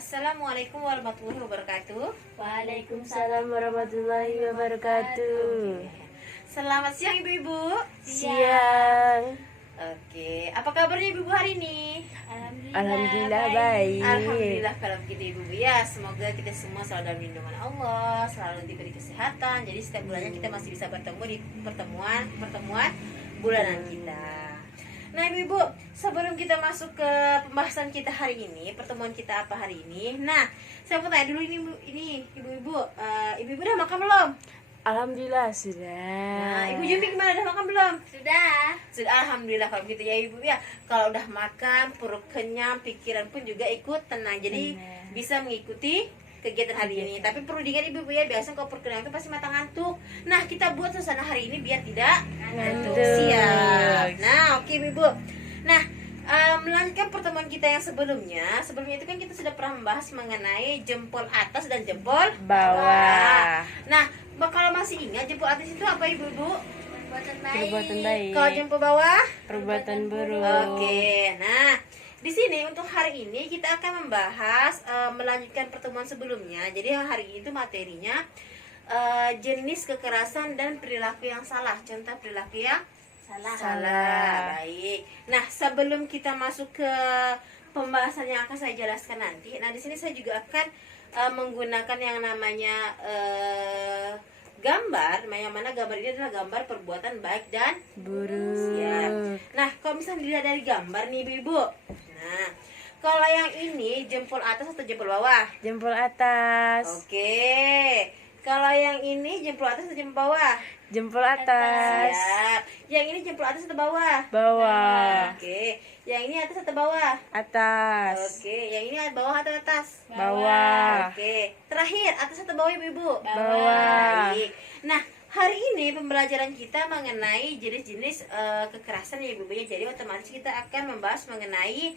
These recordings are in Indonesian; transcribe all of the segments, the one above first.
Assalamualaikum warahmatullahi wabarakatuh. Waalaikumsalam warahmatullahi wabarakatuh. Selamat siang ibu-ibu. Siang. Oke, apa kabarnya ibu-ibu hari ini? Alhamdulillah baik. Alhamdulillah kalau begitu ibu-ibu ya. Semoga kita semua selalu dalam lindungan Allah, selalu diberi kesehatan. Jadi setiap bulannya kita masih bisa bertemu di pertemuan bulanan kita. Nah ibu-ibu, sebelum kita masuk ke pembahasan kita hari ini, pertemuan kita apa hari ini? Nah, saya mau tanya dulu ini ibu-ibu, ibu-ibu udah makan belum? Alhamdulillah Nah, sudah. ibu Jumi gimana, udah makan belum? Sudah. Alhamdulillah kalau begitu ya ibu ya. Kalau udah makan, perut kenyang, pikiran pun juga ikut tenang. Jadi bisa mengikuti kegiatan hari ini. Tapi perlu diingat ibu ya, biasanya kalau perut kenyang itu pasti mata ngantuk. Nah, kita buat suasana hari ini biar tidak ngantuk. Siap. Nah, oke ibu. Nah, melanjutkan pertemuan kita yang sebelumnya itu kan kita sudah pernah membahas mengenai jempol atas dan jempol Bawah. Nah, kalau masih ingat jempol atas itu apa ibu-ibu? Perbuatan baik. Kalau jempol bawah? Perbuatan buruk. Oke, nah di sini untuk hari ini kita akan membahas melanjutkan pertemuan sebelumnya. Jadi hari ini itu materinya jenis kekerasan dan perilaku yang salah. Contoh perilaku yang salah. Baik. Nah sebelum kita masuk ke pembahasan yang akan saya jelaskan nanti, nah di sini saya juga akan menggunakan yang namanya gambar, yang mana gambar ini adalah gambar perbuatan baik dan Buruk. siap. Nah, kalau misalnya dilihat dari gambar nih ibu-ibu. Nah, kalau yang ini jempol atas atau jempol bawah? Jempol atas. Oke. Kalau yang ini jempol atas atau jempol bawah? Jempol atas. Siap. Yang ini jempol atas atau bawah? Bawah. Oke. Yang ini atas atau bawah? Atas. Oke. Yang ini bawah atau atas? Bawah. Oke. Terakhir, atas atau bawah ibu-ibu? Bawah. Baik. Nah, hari ini pembelajaran kita mengenai jenis-jenis kekerasan ya ibu-ibu ya. Jadi otomatis kita akan membahas mengenai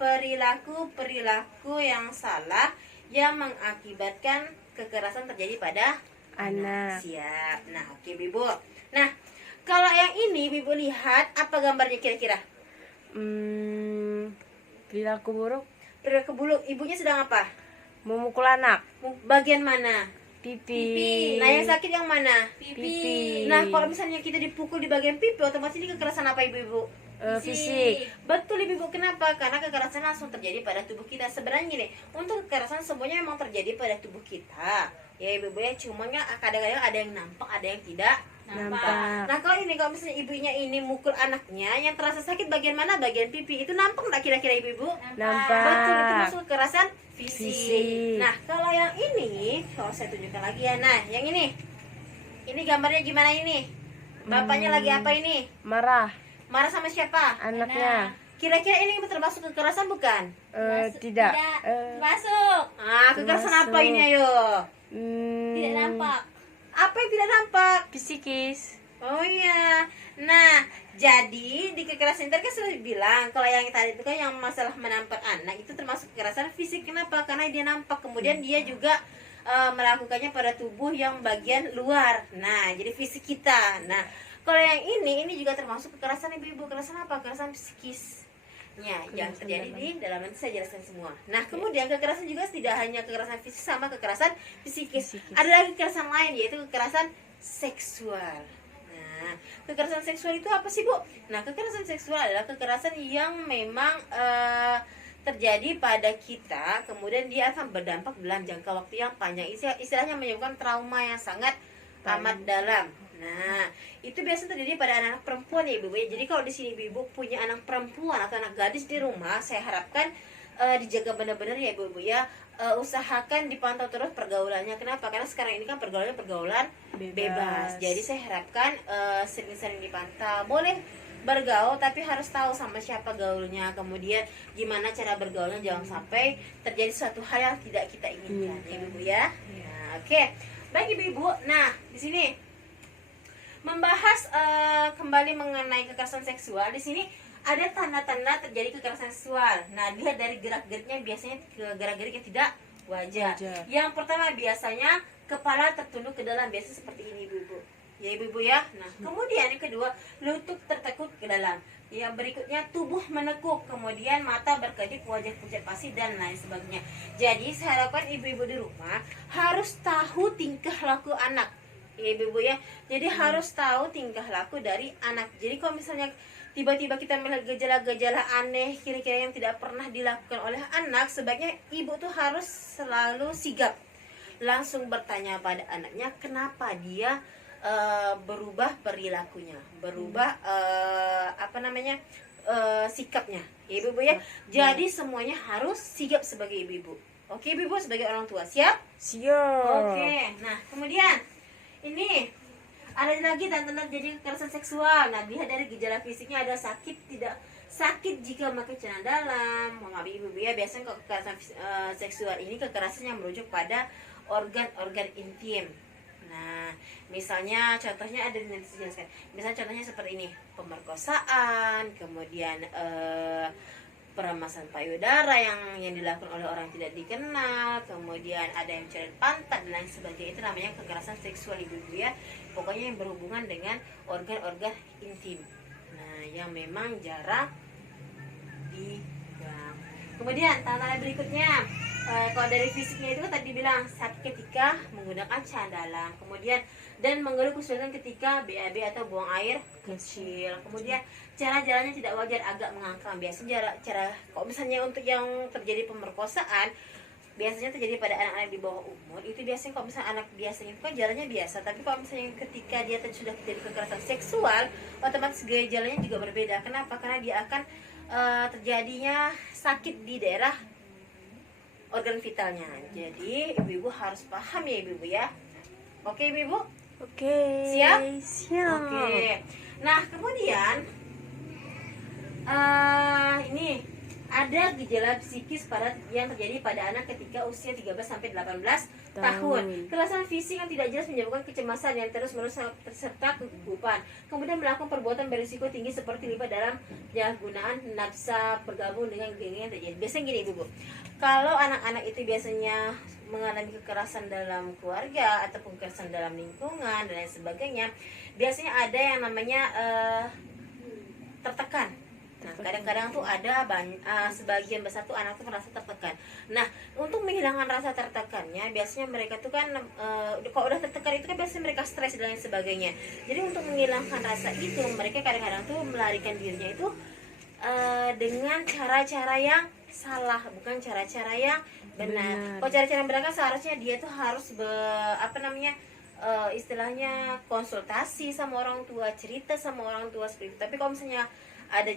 perilaku yang salah yang mengakibatkan kekerasan terjadi pada Anak. Siap. Nah, oke ibu. Nah, kalau yang ini ibu lihat apa gambarnya kira-kira? Perilaku buruk. Perilaku buruk, ibunya sedang apa? Memukul anak. Bagian mana? Pipi. Nah, yang sakit yang mana? Pipi. Nah, kalau misalnya kita dipukul di bagian pipi, otomatis ini kekerasan apa ibu-ibu? Fisik. Betul ibu-ibu, kenapa? Karena kekerasan langsung terjadi pada tubuh kita. Sebenarnya gini, untuk kekerasan semuanya memang terjadi pada tubuh kita. Ya ibu-ibu ya, cumanya kadang-kadang ada yang nampak, ada yang tidak Nampak. Nah kalau misalnya ibunya ini mukul anaknya, yang terasa sakit bagian mana? Bagian pipi. Itu nampak nggak kira-kira ibu-ibu? Nampak. Betul, itu masuk kekerasan fisik. Fisik. Nah kalau yang ini, kalau saya tunjukkan lagi ya. Nah yang ini gambarnya gimana ini? Bapaknya lagi apa ini? Marah. Marah sama siapa? Anaknya. Kira-kira ini termasuk kekerasan bukan? Tidak. Masuk. Kekerasan Termasuk. apa ini ayo? Tidak nampak. Apa yang tidak nampak? Psikis. Oh iya. Nah, jadi di kekerasan itu kan sudah dibilang kalau yang tadi itu kan yang masalah menampar anak itu termasuk kekerasan fisik. Kenapa? Karena dia nampak, kemudian dia juga melakukannya pada tubuh yang bagian luar. Nah, jadi fisik kita. Nah, kalau yang ini juga termasuk kekerasan ibu-ibu. Kekerasan apa? Kekerasan psikis. Yang terjadi di dalam, nanti saya jelaskan semua. Nah, kemudian kekerasan juga tidak hanya kekerasan fisik sama kekerasan psikis. Ada lagi kekerasan lain, yaitu kekerasan seksual. Nah, kekerasan seksual itu apa sih, Bu? Nah, kekerasan seksual adalah kekerasan yang memang terjadi pada kita, kemudian dia akan berdampak dalam jangka waktu yang panjang. Istilahnya menyebabkan trauma yang sangat amat dalam. Nah, itu biasa terjadi pada anak-anak perempuan ya ibu-ibu ya. Jadi kalau di sini ibu-ibu punya anak perempuan atau anak gadis di rumah, saya harapkan dijaga benar-benar ya ibu-ibu ya. Usahakan dipantau terus pergaulannya. Kenapa? Karena sekarang ini kan pergaulan bebas. Jadi saya harapkan sering-sering dipantau. Boleh bergaul tapi harus tahu sama siapa gaulnya. Kemudian gimana cara bergaulnya, jangan sampai terjadi suatu hal yang tidak kita inginkan ya ibu-ibu ya. Nah, oke. Baik ibu-ibu. Nah, di sini membahas kembali mengenai kekerasan seksual. Di sini ada tanda-tanda terjadi kekerasan seksual. Nah, dilihat dari gerak-geriknya, biasanya gerak-gerik yang tidak wajar. Yang pertama biasanya kepala tertunduk ke dalam, biasa seperti ini ibu-ibu. Ya ibu-ibu ya. Nah, kemudian yang kedua, lutut tertekuk ke dalam. Yang berikutnya tubuh menekuk, kemudian mata berkedip, wajah pucat pasi dan lain sebagainya. Jadi saya harapkan ibu-ibu di rumah harus tahu tingkah laku anak. Ya ibu-ibu ya. Jadi harus tahu tingkah laku dari anak. Jadi kalau misalnya tiba-tiba kita melihat gejala-gejala aneh kira-kira yang tidak pernah dilakukan oleh anak, sebaiknya ibu tuh harus selalu sigap. Langsung bertanya pada anaknya kenapa dia berubah perilakunya, berubah sikapnya, ibu-ibu ya. Jadi semuanya harus sigap sebagai ibu-ibu. Oke, ibu-ibu sebagai orang tua siap? Siap. Oke. Nah, kemudian ini ada lagi tanda-tanda jadi kekerasan seksual. Nah, lihat dari gejala fisiknya ada sakit, tidak sakit jika memakai celana dalam. Maaf ibu-ibu ya, biasanya kekerasan seksual ini kekerasan yang merujuk pada organ-organ intim. Nah, misalnya contohnya ada yang dijelaskan. Misalnya contohnya seperti ini, pemerkosaan, kemudian peremasan payudara yang dilakukan oleh orang tidak dikenal, kemudian ada yang coret pantat dan lain sebagainya. Itu namanya kekerasan seksual ibu-ibu ya. Pokoknya yang berhubungan dengan organ-organ intim. Nah, yang memang jarang digang. Kemudian tanda-tanda berikutnya, kalau dari fisiknya itu tadi bilang sakit ketika menggunakan celana dalam, kemudian dan mengeluh kesulitan ketika BAB atau buang air kecil, kemudian cara jalannya tidak wajar, agak mengangkang. Biasanya cara kalau misalnya untuk yang terjadi pemerkosaan biasanya terjadi pada anak-anak di bawah umur, itu biasanya kalau misalnya anak biasanya itu kan jalannya biasa, tapi kalau misalnya ketika dia sudah terjadi kekerasan seksual, otomatis gaya jalannya juga berbeda. Kenapa? Karena dia akan terjadinya sakit di daerah organ vitalnya. Jadi ibu-ibu harus paham ya ibu-ibu ya. Oke ibu-ibu? Oke. Siap? Siap. Oke. Nah kemudian ini ada gejala psikis yang terjadi pada anak ketika usia 13 sampai 18 tahun. Kekerasan fisik yang tidak jelas menyebabkan kecemasan yang terus-menerus serta kegugupan. Kemudian melakukan perbuatan berisiko tinggi seperti terlibat dalam penyalahgunaan nafsa, bergabung dengan geng yang terjadi. Biasanya gini ibu-ibu. Kalau anak-anak itu biasanya mengalami kekerasan dalam keluarga ataupun kekerasan dalam lingkungan dan lain sebagainya, biasanya ada yang namanya tertekan. Nah, kadang-kadang tuh ada sebagian besar tuh anak tuh merasa tertekan. Nah, untuk menghilangkan rasa tertekannya, biasanya mereka tuh kan kalau udah tertekan itu kan biasanya mereka stres dan lain sebagainya. Jadi untuk menghilangkan rasa itu, mereka kadang-kadang tuh melarikan dirinya itu dengan cara-cara yang salah, bukan cara-cara yang benar. Kalau cara-cara yang benar kan seharusnya dia tuh harus istilahnya konsultasi sama orang tua, cerita sama orang tua seperti itu. Tapi kalau misalnya ada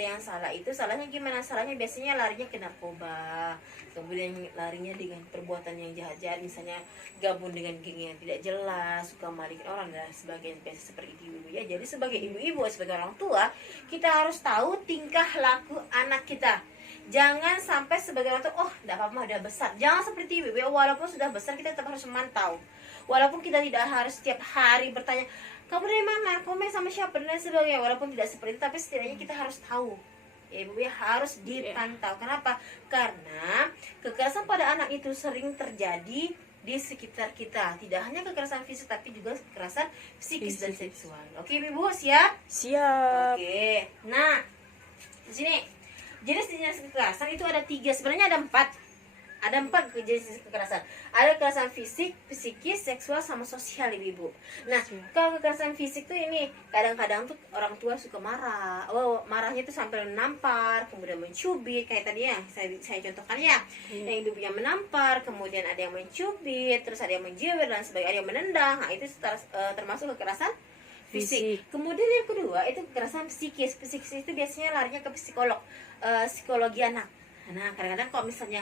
yang salah, itu salahnya gimana? Salahnya biasanya larinya ke narkoba, kemudian larinya dengan perbuatan yang jahat-jahat, misalnya gabung dengan geng yang tidak jelas, suka malikin orang dan sebagainya. Biasa seperti itu ibu ya. Jadi sebagai ibu-ibu, sebagai orang tua, kita harus tahu tingkah laku anak kita. Jangan sampai sebagai orang tua, oh tidak apa-apa udah besar. Jangan seperti ibu ya, walaupun sudah besar kita tetap harus memantau. Walaupun kita tidak harus setiap hari bertanya, kamu dari mana, kamu main sama siapa dan lain sebagainya. Walaupun tidak seperti itu, tapi setidaknya kita harus tahu ya ibu ya, harus dipantau. Kenapa? Karena kekerasan pada anak itu sering terjadi di sekitar kita. Tidak hanya kekerasan fisik, tapi juga kekerasan psikis dan seksual. Oke ibu, siap? Siap. Oke. Nah, di sini jenis kekerasan itu ada 3. Sebenarnya ada 4. Ada 4 jenis kekerasan. Ada kekerasan fisik, psikis, seksual, sama sosial ibu-ibu. Nah, kalau kekerasan fisik tuh ini kadang-kadang tuh orang tua suka marah. Oh, marahnya tuh sampai menampar, kemudian mencubit kayak tadi yang saya contohkan ya. Yang ibu-ibunya menampar, kemudian ada yang mencubit, terus ada yang menjewer dan sebagainya, ada yang menendang. Nah, itu termasuk kekerasan fisik. Kemudian yang kedua itu kekerasan psikis. Psikis itu biasanya larinya ke psikolog, psikologi anak. Nah, kadang-kadang kalau misalnya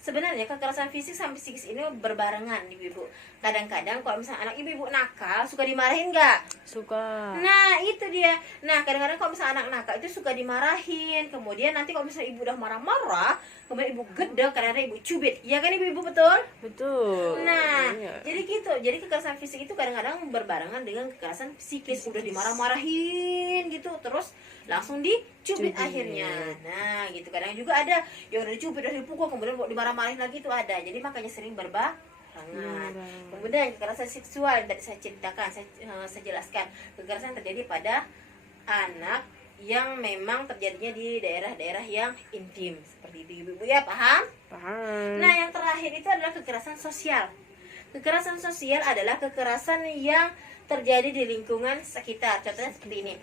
sebenarnya kekerasan fisik sama psikis ini berbarengan ibu-ibu. Kadang-kadang kalau misalnya anak ibu-ibu nakal, suka dimarahin nggak? Suka. Nah itu dia. Nah kadang-kadang kalau misalnya anak nakal itu suka dimarahin. Kemudian nanti kalau misalnya ibu udah marah-marah, kemudian ibu gede, kadang-kadang ibu cubit. Iya kan ibu-ibu, betul? Betul. Nah Iya. jadi gitu. Jadi kekerasan fisik itu kadang-kadang berbarengan dengan kekerasan psikis. Udah dimarah-marahin gitu, terus langsung dicubit akhirnya. Nah gitu. Kadang juga ada yang udah dicubit, udah dipukul, kemudian dimarah-marahin lagi, itu ada. Jadi makanya sering berbarengan. Kemudian kekerasan seksual yang tadi saya ceritakan, saya jelaskan, kekerasan terjadi pada anak yang memang terjadinya di daerah-daerah yang intim seperti itu ibu-ibu ya, paham? Paham. Nah, yang terakhir itu adalah kekerasan sosial. Kekerasan sosial adalah kekerasan yang terjadi di lingkungan sekitar. Contohnya seperti ini.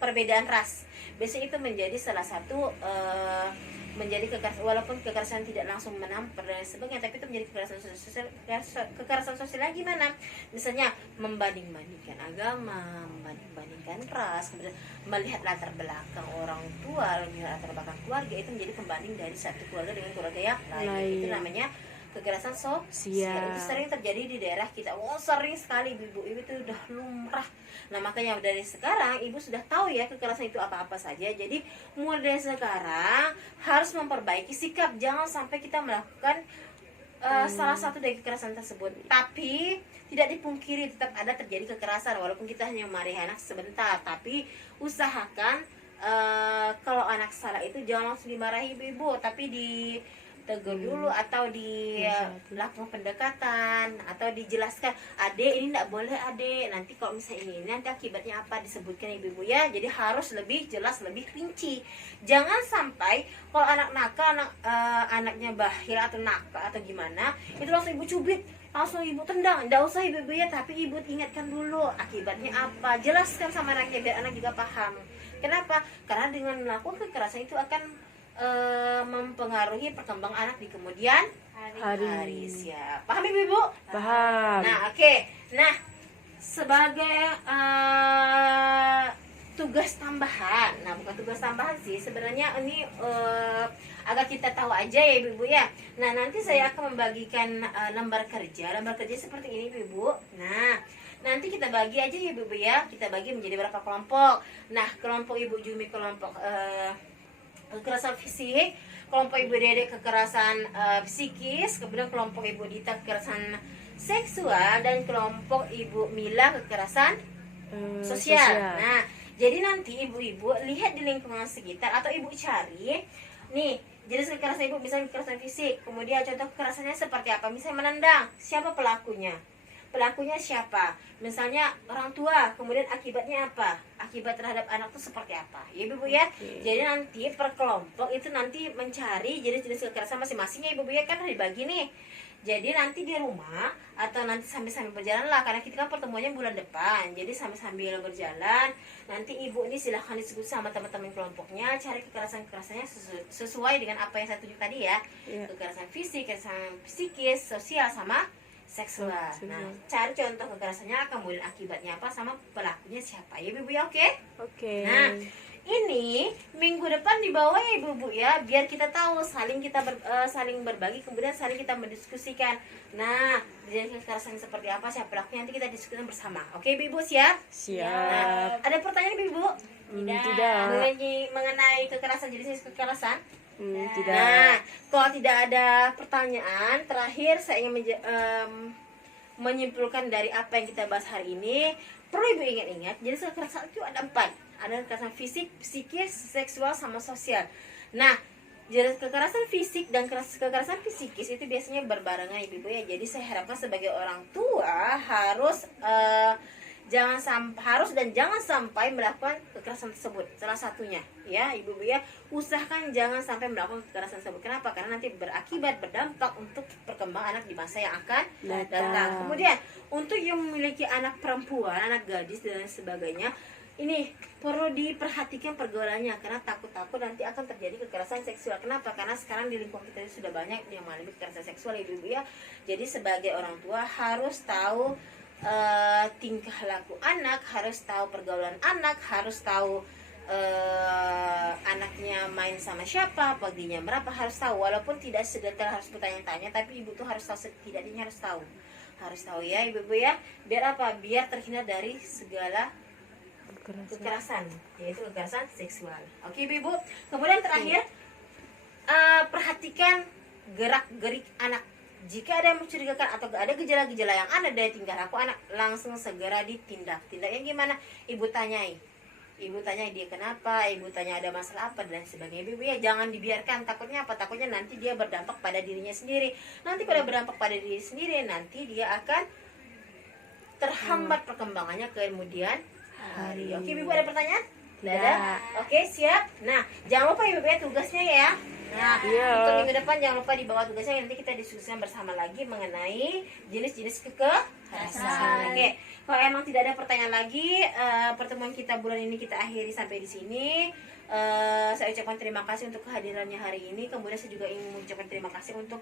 Perbedaan ras. Biasanya itu menjadi salah satu menjadi kekerasan, walaupun kekerasan tidak langsung menampar dan sebagainya, tapi itu menjadi kekerasan sosial. Kekerasan sosialnya gimana? Misalnya membanding-bandingkan agama, membanding-bandingkan ras, kemudian melihat latar belakang orang tua, melihat latar belakang keluarga, itu menjadi pembanding dari satu keluarga dengan keluarga yang lain. Itu namanya kekerasan sosial. Itu sering terjadi di daerah kita. Sering sekali ibu itu udah lumrah. Nah, makanya dari sekarang ibu sudah tahu ya kekerasan itu apa-apa saja. Jadi mulai dari sekarang harus memperbaiki sikap, jangan sampai kita melakukan salah satu dari kekerasan tersebut. Tapi tidak dipungkiri tetap ada terjadi kekerasan, walaupun kita hanya memarahi anak sebentar. Tapi usahakan kalau anak salah itu jangan langsung dimarahi ibu, tapi ditegur dulu atau dilakukan pendekatan atau dijelaskan, adek ini tidak boleh adek, nanti kalau misalnya ini nanti akibatnya apa, disebutkan ibu-ibu ya. Jadi harus lebih jelas, lebih rinci. Jangan sampai kalau anak nakal, anaknya bahil atau nakal atau gimana, itu langsung ibu cubit, langsung ibu tendang. Tidak usah ibu-ibu ya, tapi ibu ingatkan dulu akibatnya apa, jelaskan sama anaknya biar anak juga paham. Kenapa? Karena dengan melakukan kekerasan itu akan mempengaruhi perkembangan anak di kemudian hari. Siap. Paham ibu? Paham. Nah, oke. Nah, sebagai tugas tambahan. Nah, bukan tugas tambahan sih. Sebenarnya ini agar kita tahu aja ya ibu-ibu ya. Nah, nanti saya akan membagikan lembar kerja. Lembar kerja seperti ini ibu-ibu. Nah, nanti kita bagi aja ya ibu-ibu ya. Kita bagi menjadi berapa kelompok. Nah, kelompok Ibu Jumi kelompok kekerasan fisik, kelompok Ibu Dede kekerasan psikis, kemudian kelompok Ibu Dita kekerasan seksual, dan kelompok Ibu Mila kekerasan sosial. Nah, jadi nanti ibu-ibu lihat di lingkungan sekitar atau ibu cari nih jenis kekerasan ibu, misalnya kekerasan fisik, kemudian contoh kekerasannya seperti apa, misalnya menendang, siapa pelakunya, siapa, misalnya orang tua, kemudian akibatnya apa, akibat terhadap anak itu seperti apa ya ibu ya. Jadi nanti per kelompok itu nanti mencari jenis-jenis kekerasan masing-masing ya ibu ya, kan dibagi nih. Jadi nanti di rumah atau nanti sambil-sambil berjalan lah, karena kita kan pertemuannya bulan depan, jadi sambil-sambil berjalan nanti ibu ini silahkan disebut sama teman-teman kelompoknya, cari kekerasannya sesuai dengan apa yang saya tunjuk tadi ya. Kekerasan fisik, kekerasan psikis, sosial, sama seksual. Nah, cari contoh kekerasannya, kemudian akibatnya apa, sama pelakunya siapa ya ibu ya. Oke. Nah, ini minggu depan dibawa ya ibu-ibu ya, biar kita tahu, saling berbagi, kemudian saling kita mendiskusikan. Nah, jenis kekerasan seperti apa, siapa pelakunya, nanti kita diskusikan bersama. Oke ibu-ibu siap? Nah, ada pertanyaan ibu-ibu? Tidak. Mengenai kekerasan, jenis kekerasan? Tidak. Nah, kalau tidak ada pertanyaan, terakhir saya ingin menyimpulkan dari apa yang kita bahas hari ini. Perlu ibu ingat-ingat, jenis kekerasan itu ada 4. Ada kekerasan fisik, psikis, seksual, sama sosial. Nah, jenis kekerasan fisik dan kekerasan psikis itu biasanya berbarengan ibu-ibu ya. Jadi saya harapkan sebagai orang tua harus jangan sampai melakukan kekerasan tersebut, salah satunya ya ibu-ibu ya, usahakan jangan sampai melakukan kekerasan tersebut. Kenapa? Karena nanti berdampak untuk perkembangan anak di masa yang akan datang. Kemudian untuk yang memiliki anak perempuan, anak gadis dan sebagainya, ini perlu diperhatikan pergaulannya, karena takut nanti akan terjadi kekerasan seksual. Kenapa? Karena sekarang di lingkungan kita sudah banyak yang mengalami kekerasan seksual ibu-ibu ya. Jadi sebagai orang tua harus tahu tingkah laku anak, harus tahu pergaulan anak, harus tahu anaknya main sama siapa, paginya berapa, harus tahu. Walaupun tidak sedetail harus bertanya-tanya, tapi ibu tuh harus tahu, setidaknya harus tahu ya ibu-ibu ya. Biar apa? Biar terhindar dari segala kekerasan, yaitu kekerasan seksual. Oke ibu-ibu. Kemudian terakhir, perhatikan gerak-gerik anak. Jika ada yang mencurigakan atau ada gejala-gejala yang ada dari tingkah laku anak, langsung segera ditindak. Tindaknya gimana? Ibu tanyai dia kenapa, ibu tanya ada masalah apa dan sebagainya. Ibu ya jangan dibiarkan. Takutnya apa? Takutnya nanti dia berdampak pada dirinya sendiri. Nanti pada berdampak pada diri sendiri, nanti dia akan terhambat perkembangannya kemudian hari. Oke, Ibu ada pertanyaan? Tidak Tidak. ada? Oke, siap. Nah, jangan lupa Ibu ya tugasnya ya. Nah, Iya. untuk minggu depan jangan lupa dibawa tugasnya, nanti kita diskusikan bersama lagi mengenai jenis-jenis kekerasan. Oke, kalau emang tidak ada pertanyaan lagi, pertemuan kita bulan ini kita akhiri sampai di sini. Saya ucapkan terima kasih untuk kehadirannya hari ini. Kemudian saya juga ingin mengucapkan terima kasih untuk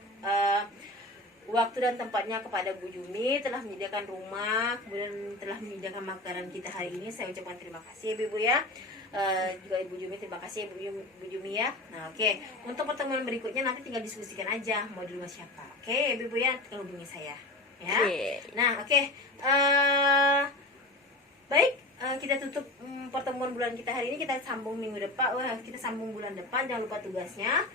waktu dan tempatnya kepada Bu Jumi telah menyediakan rumah, kemudian telah menyediakan makanan kita hari ini. Saya ucapkan terima kasih ya Ibu ya. Juga Ibu Jumi, terima kasih Bu Jumi ya. Nah, oke. Untuk pertemuan berikutnya nanti tinggal diskusikan aja mau di rumah siapa. Oke, Ibu ya, tinggal hubungi saya ya. Oke. Nah, oke. Baik, kita tutup pertemuan bulan kita hari ini. Kita sambung minggu depan. Kita sambung bulan depan. Jangan lupa tugasnya.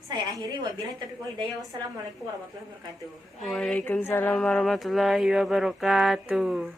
Saya akhiri, wabillahi taufiq wal hidayah. Wassalamualaikum warahmatullahi wabarakatuh. Waalaikumsalam warahmatullahi wabarakatuh.